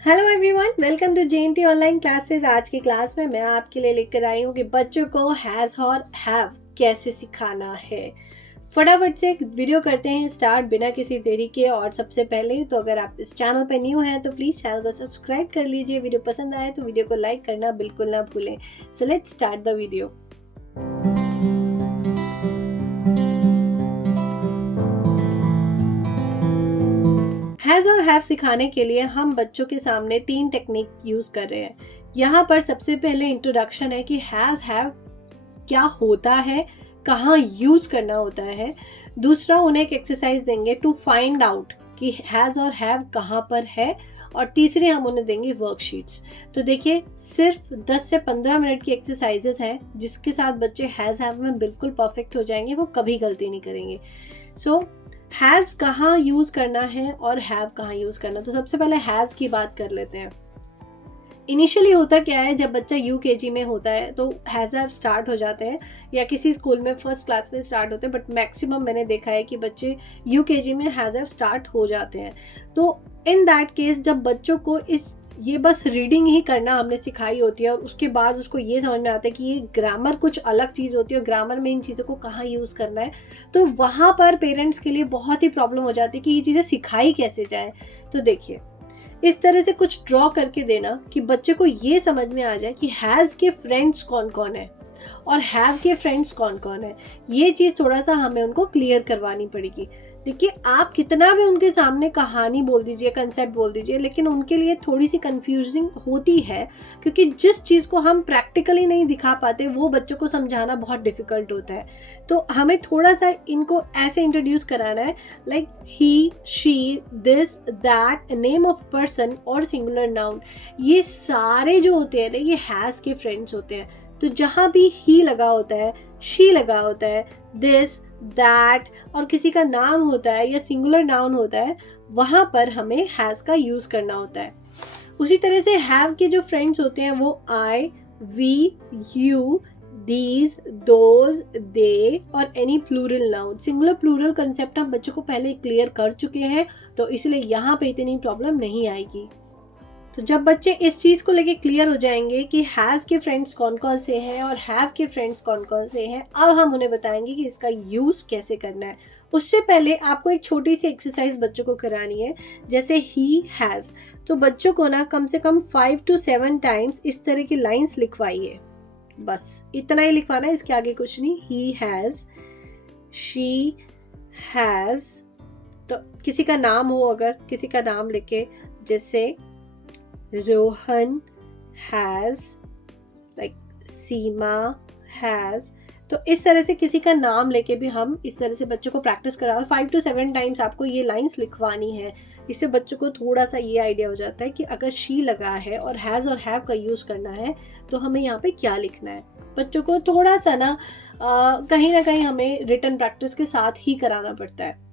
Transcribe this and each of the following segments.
Hello everyone, welcome to JNT online classes. आज की class में मैं आपके लिए लेकर आई हूँ कि बच्चों को हैज़ और हैव कैसे सिखाना है। फटाफट से एक वीडियो करते हैं स्टार्ट बिना किसी देरी के। और सबसे पहले तो अगर आप इस चैनल पर न्यू हैं तो प्लीज़ चैनल को सब्सक्राइब कर लीजिए। वीडियो पसंद आए तो वीडियो को लाइक करना बिल्कुल ना भूलें। So let's start the video. Has और हैव सिखाने के लिए हम बच्चों के सामने 3 टेक्निक यूज़ कर रहे हैं। यहाँ पर सबसे पहले इंट्रोडक्शन है कि हैज़ हैव क्या होता है, कहाँ यूज़ करना होता है। दूसरा, उन्हें एक एक्सरसाइज देंगे टू फाइंड आउट कि हैज़ और हैव कहाँ पर है। और तीसरे हम उन्हें देंगे वर्कशीट्स। तो देखिए, सिर्फ 10 से 15 मिनट की एक्सरसाइजेस हैं जिसके साथ बच्चे हैज़ हैव में बिल्कुल परफेक्ट हो जाएंगे, वो कभी गलती नहीं करेंगे। सो हैज़ कहाँ यूज़ करना है और हैव कहाँ यूज़ करना। तो सबसे पहले हैज़ की बात कर लेते हैं। इनिशियली होता क्या है, जब बच्चा यूकेजी में होता है तो हैज़ हैव स्टार्ट हो जाते हैं या किसी स्कूल में फर्स्ट क्लास में स्टार्ट होते हैं, बट मैक्सिमम मैंने देखा है कि बच्चे यूकेजी में हैज़ हैव स्टार्ट हो जाते हैं। तो इन दैट केस जब बच्चों को ये बस रीडिंग ही करना हमने सिखाई होती है और उसके बाद उसको ये समझ में आता है कि ये ग्रामर कुछ अलग चीज़ होती है और ग्रामर में इन चीज़ों को कहाँ यूज़ करना है, तो वहाँ पर पेरेंट्स के लिए बहुत ही प्रॉब्लम हो जाती है कि ये चीज़ें सिखाई कैसे जाए। तो देखिए, इस तरह से कुछ ड्रॉ करके देना कि बच्चे को ये समझ में आ जाए कि हैज़ के फ्रेंड्स कौन कौन है और हैव के फ्रेंड्स कौन कौन है। ये चीज़ थोड़ा सा हमें उनको क्लियर करवानी पड़ेगी। देखिए, आप कितना भी उनके सामने कहानी बोल दीजिए, कंसेप्ट बोल दीजिए, लेकिन उनके लिए थोड़ी सी कंफ्यूजिंग होती है क्योंकि जिस चीज़ को हम प्रैक्टिकली नहीं दिखा पाते वो बच्चों को समझाना बहुत डिफिकल्ट होता है। तो हमें थोड़ा सा इनको ऐसे इंट्रोड्यूस कराना है, like he, she, this, that, name of person और सिंगुलर नाउन। ये सारे जो होते हैं ना, ये हैज़ के फ्रेंड्स होते हैं। तो जहाँ भी ही लगा होता है, शी लगा होता है, दिस, दैट और किसी का नाम होता है या सिंगुलर नाउन होता है, वहाँ पर हमें हैज़ का यूज़ करना होता है। उसी तरह से हैव के जो फ्रेंड्स होते हैं वो I, we, you, these, those, they और any plural noun. Singular plural concept हम बच्चों को पहले क्लियर कर चुके हैं, तो इसलिए यहाँ पे इतनी प्रॉब्लम नहीं आएगी। तो जब बच्चे इस चीज़ को लेके क्लियर हो जाएंगे कि हैज़ के फ्रेंड्स कौन कौन से हैं और हैव के फ्रेंड्स कौन कौन से हैं, अब हम उन्हें बताएंगे कि इसका यूज़ कैसे करना है। उससे पहले आपको एक छोटी सी एक्सरसाइज बच्चों को करानी है। जैसे ही हैज़, तो बच्चों को ना कम से कम 5 to 7 टाइम्स इस तरह की लाइन्स लिखवाइए। बस इतना ही लिखवाना है, इसके आगे कुछ नहीं। ही हैज़, शी हैज़, तो किसी का नाम हो, अगर किसी का नाम लिखे, जैसे Rohan has, like Seema has. तो इस तरह से किसी का नाम लेके भी हम इस तरह से बच्चों को प्रैक्टिस करा। 5 to 7 टाइम्स आपको ये लाइंस लिखवानी है। इससे बच्चों को थोड़ा सा ये आइडिया हो जाता है कि अगर शी लगा है और हैज़ और हैव का यूज़ करना है तो हमें यहाँ पे क्या लिखना है। बच्चों को थोड़ा सा ना कहीं हमें रिटन प्रैक्टिस के साथ ही कराना पड़ता है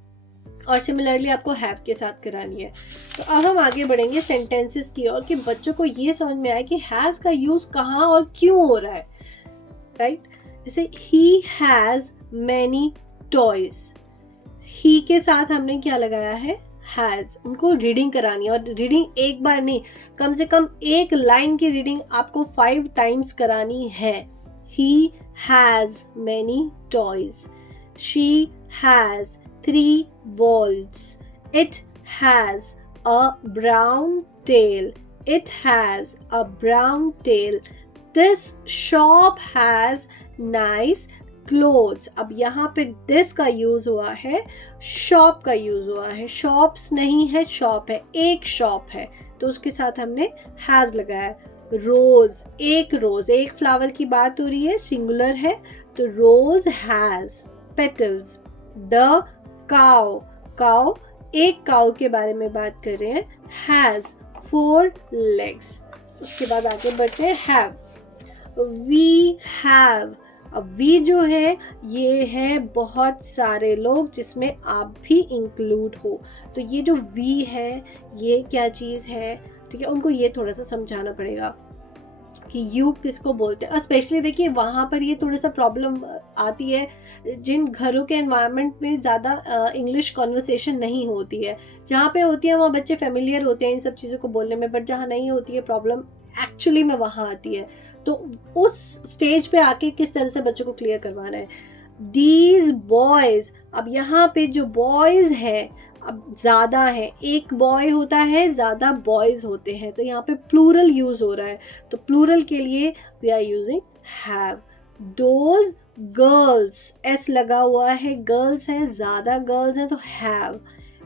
और सिमिलरली आपको हैव के साथ करानी है। तो अब हम आगे बढ़ेंगे सेंटेंसेस की ओर कि बच्चों को ये समझ में आए कि हैज़ का यूज़ कहाँ और क्यों हो रहा है, राइट। जैसे ही हैज़ मैनी टॉयज, ही के साथ हमने क्या लगाया है, हैज़। उनको रीडिंग करानी है और रीडिंग एक बार नहीं, कम से कम एक लाइन की रीडिंग आपको 5 टाइम्स करानी है। He has many toys, she has 3 balls. It has a brown tail. It has a brown tail. This shop has nice clothes. अब यहाँ पे this का यूज हुआ है, shop का यूज हुआ है। shops नहीं है, shop है, एक shop है, तो उसके साथ हमने has लगाया। रोज, एक रोज, एक फ्लावर की बात हो रही है, सिंगुलर है, तो rose has petals. The cow, cow, एक काउ के बारे में बात कर रहे हैं, हैज 4 legs। उसके बाद आगे बढ़ते हैं हैव। वी हैव, अब वी जो है ये है बहुत सारे लोग जिसमें आप भी इंक्लूड हो। तो ये जो वी है ये क्या चीज़ है, ठीक है, उनको ये थोड़ा सा समझाना पड़ेगा। कि यू किसको बोलते हैं। और स्पेशली देखिए वहाँ पर ये थोड़ा सा प्रॉब्लम आती है जिन घरों के एनवायरनमेंट में ज़्यादा इंग्लिश कॉन्वर्सेशन नहीं होती है। जहाँ पे होती है वहाँ बच्चे फेमिलियर होते हैं इन सब चीज़ों को बोलने में, बट जहाँ नहीं होती है प्रॉब्लम एक्चुअली में वहाँ आती है। तो उस स्टेज पे आके किस तरह से बच्चों को क्लियर करवाना है। दीज बॉयज़, अब यहाँ पे जो बॉयज़ है अब ज़्यादा है, एक बॉय होता है, ज़्यादा बॉयज़ होते हैं, तो यहाँ पे प्लूरल यूज़ हो रहा है। तो प्लूरल के लिए we are using have. Those girls, S लगा हुआ है, गर्ल्स हैं, ज़्यादा गर्ल्स हैं तो हैव।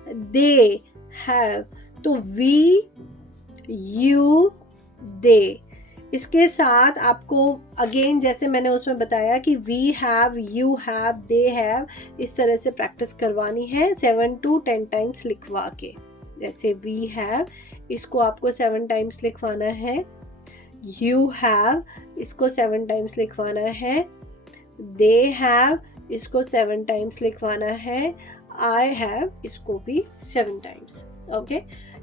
दे हैव, तो वी, यू, दे। इसके साथ आपको अगेन जैसे मैंने उसमें बताया कि we have, you have, they have, इस तरह से प्रैक्टिस करवानी है 7 to 10 टाइम्स लिखवा के। जैसे वी हैव, इसको आपको 7 टाइम्स लिखवाना है। यू हैव, इसको 7 टाइम्स लिखवाना है। दे हैव, इसको 7 टाइम्स लिखवाना है। आई हैव, इसको भी 7 टाइम्स। ओके,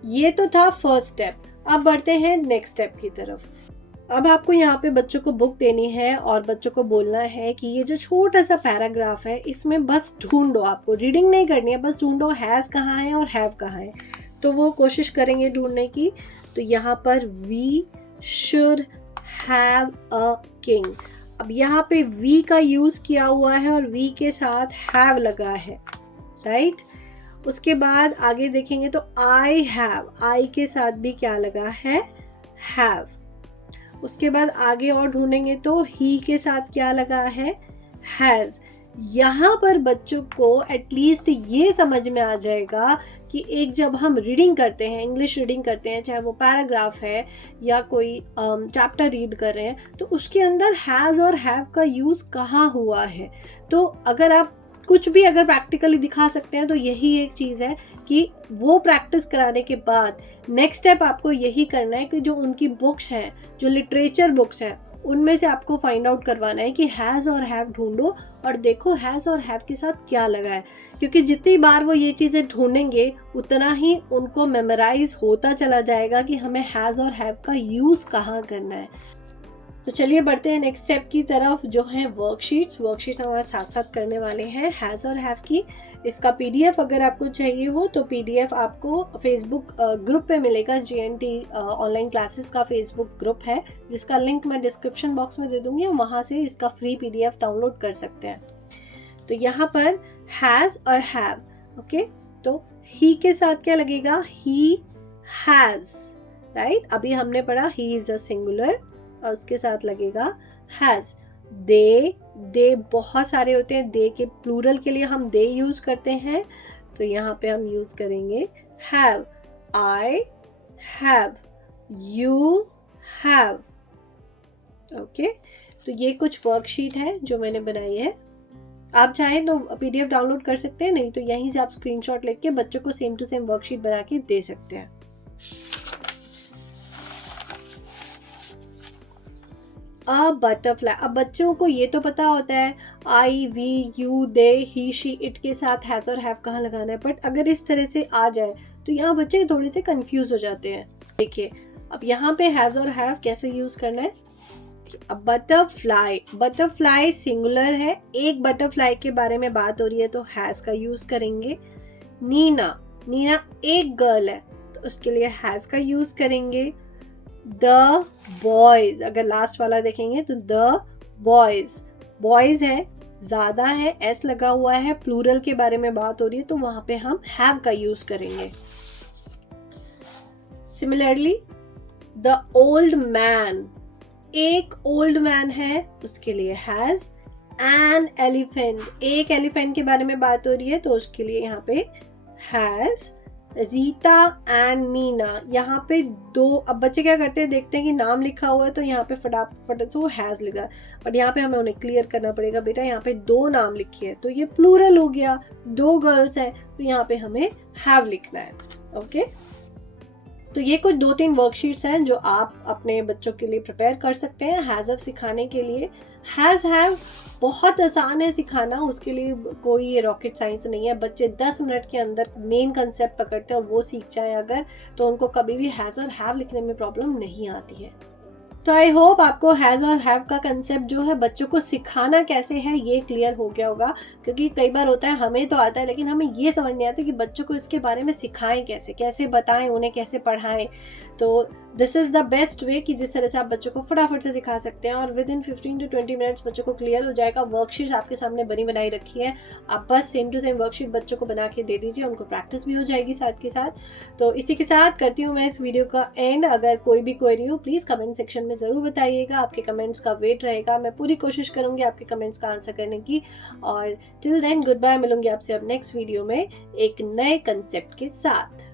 ये तो था फर्स्ट स्टेप। अब बढ़ते हैं नेक्स्ट स्टेप की तरफ। अब आपको यहाँ पे बच्चों को बुक देनी है और बच्चों को बोलना है कि ये जो छोटा सा पैराग्राफ है इसमें बस ढूंढो, आपको रीडिंग नहीं करनी है, बस ढूंढो हैज़ कहाँ है और हैव कहाँ है। तो वो कोशिश करेंगे ढूंढने की। तो यहाँ पर we should have a king. अब यहाँ पे वी का यूज़ किया हुआ है और वी के साथ हैव लगा है, राइट। उसके बाद आगे देखेंगे तो आई हैव, आई के साथ भी क्या लगा है, हैव। उसके बाद आगे और ढूंढेंगे तो ही के साथ क्या लगा है, हैज़। यहाँ पर बच्चों को एटलीस्ट ये समझ में आ जाएगा कि एक जब हम रीडिंग करते हैं, इंग्लिश रीडिंग करते हैं, चाहे वो पैराग्राफ है या कोई चैप्टर रीड कर रहे हैं, तो उसके अंदर हैज़ और हैव का यूज़ कहाँ हुआ है। तो अगर आप कुछ भी अगर प्रैक्टिकली दिखा सकते हैं तो यही एक चीज़ है कि वो प्रैक्टिस कराने के बाद नेक्स्ट स्टेप आपको यही करना है कि जो उनकी बुक्स हैं, जो लिटरेचर बुक्स हैं, उनमें से आपको फाइंड आउट करवाना है कि हैज़ और हैव ढूंढो और देखो हैज़ और हैव के साथ क्या लगा है। क्योंकि जितनी बार वो ये चीज़ें ढूंढेंगे उतना ही उनको मेमोराइज होता चला जाएगा कि हमें हैज़ और हैव का यूज़ कहाँ करना है। तो चलिए बढ़ते हैं नेक्स्ट स्टेप की तरफ, जो है वर्कशीट्स। वर्कशीट्स हमारे साथ साथ करने वाले हैं हैज़ और हैव की। इसका पीडीएफ अगर आपको चाहिए हो तो पीडीएफ आपको फेसबुक ग्रुप पे मिलेगा। जीएनटी ऑनलाइन क्लासेस का फेसबुक ग्रुप है जिसका लिंक मैं डिस्क्रिप्शन बॉक्स में दे दूंगी, वहाँ से इसका फ्री पीडीएफ डाउनलोड कर सकते हैं। तो यहाँ पर हैज़ और हैव, ओके। तो ही के साथ क्या लगेगा, ही हैज़, राइट। अभी हमने पढ़ा ही इज अ सिंगुलर और उसके साथ लगेगा हैज़। दे बहुत सारे होते हैं, दे के प्लूरल के लिए हम दे यूज करते हैं, तो यहाँ पे हम यूज करेंगे have. I have, you have, okay. तो ये कुछ वर्कशीट है जो मैंने बनाई है। आप चाहें तो पीडीएफ डाउनलोड कर सकते हैं, नहीं तो यहीं से आप स्क्रीनशॉट लेके बच्चों को सेम टू सेम वर्कशीट बना के दे सकते हैं। अ बटरफ्लाई, अब बच्चों को ये तो पता होता है I, we, you, they, he, she, it के साथ हैज़ और हैव कहाँ लगाना है, बट अगर इस तरह से आ जाए तो यहाँ बच्चे थोड़े से कंफ्यूज हो जाते हैं। देखिए अब यहाँ पे हैज़ और हैव कैसे यूज करना है। अब बटरफ्लाई, बटरफ्लाई सिंगुलर है, एक बटरफ्लाई के बारे में बात हो रही है तो हैज़ का यूज करेंगे। नीना, नीना एक गर्ल है तो उसके लिए हैज़ का यूज करेंगे। द बॉयज, अगर लास्ट वाला देखेंगे तो द बॉयज, बॉयज है, ज्यादा है, एस लगा हुआ है, प्लूरल के बारे में बात हो रही है तो वहां पे हम हैव का यूज करेंगे। सिमिलरली द ओल्ड मैन, एक ओल्ड मैन है उसके लिए हैज। एन एलिफेंट, एक एलिफेंट के बारे में बात हो रही है तो उसके लिए यहाँ पे हैज। रीता एंड मीना, यहाँ पे दो, अब बच्चे क्या करते हैं, देखते हैं कि नाम लिखा हुआ है तो यहाँ पे फटाफट से वो हैज लिखा, बट यहाँ पे हमें उन्हें क्लियर करना पड़ेगा, बेटा यहाँ पे दो नाम लिखी है तो ये प्लूरल हो गया, दो गर्ल्स है तो यहाँ पे हमें हैव लिखना है, ओके। तो ये कुछ 2-3 वर्कशीट्स हैं जो आप अपने बच्चों के लिए प्रिपेयर कर सकते हैं हैज़ हैव सिखाने के लिए। हैज़ हैव बहुत आसान है सिखाना, उसके लिए कोई रॉकेट साइंस नहीं है। बच्चे 10 मिनट के अंदर मेन कंसेप्ट पकड़ते हैं और वो सीख जाए अगर, तो उनको कभी भी हैज़ और हैव लिखने में प्रॉब्लम नहीं आती है। तो आई होप आपको हैज़ और हैव का कंसेप्ट जो है बच्चों को सिखाना कैसे है ये क्लियर हो गया होगा, क्योंकि कई बार होता है हमें तो आता है लेकिन हमें ये समझ नहीं आता कि बच्चों को इसके बारे में सिखाएं कैसे, कैसे बताएं, उन्हें कैसे पढ़ाएं। तो this is the best way कि जिस तरह से आप बच्चों को फटाफट से सिखा सकते हैं और विद इन 15 to 20 मिनट्स बच्चों को क्लियर हो जाएगा। वर्कशीट आपके सामने बनी बनाई रखी है, आप बस सेम टू सेम वर्कशीट बच्चों को बना के दे दीजिए, उनको प्रैक्टिस भी हो जाएगी साथ के साथ। तो इसी के साथ करती हूँ मैं इस वीडियो का एंड। अगर कोई भी क्वेरी हो प्लीज़ कमेंट सेक्शन में ज़रूर बताइएगा, आपके कमेंट्स का वेट रहेगा। मैं पूरी कोशिश करूँगी आपके कमेंट्स का आंसर करने की। और टिल देन गुड बाय, मिलूंगी आपसे अब नेक्स्ट वीडियो में एक नए कंसेप्ट के साथ।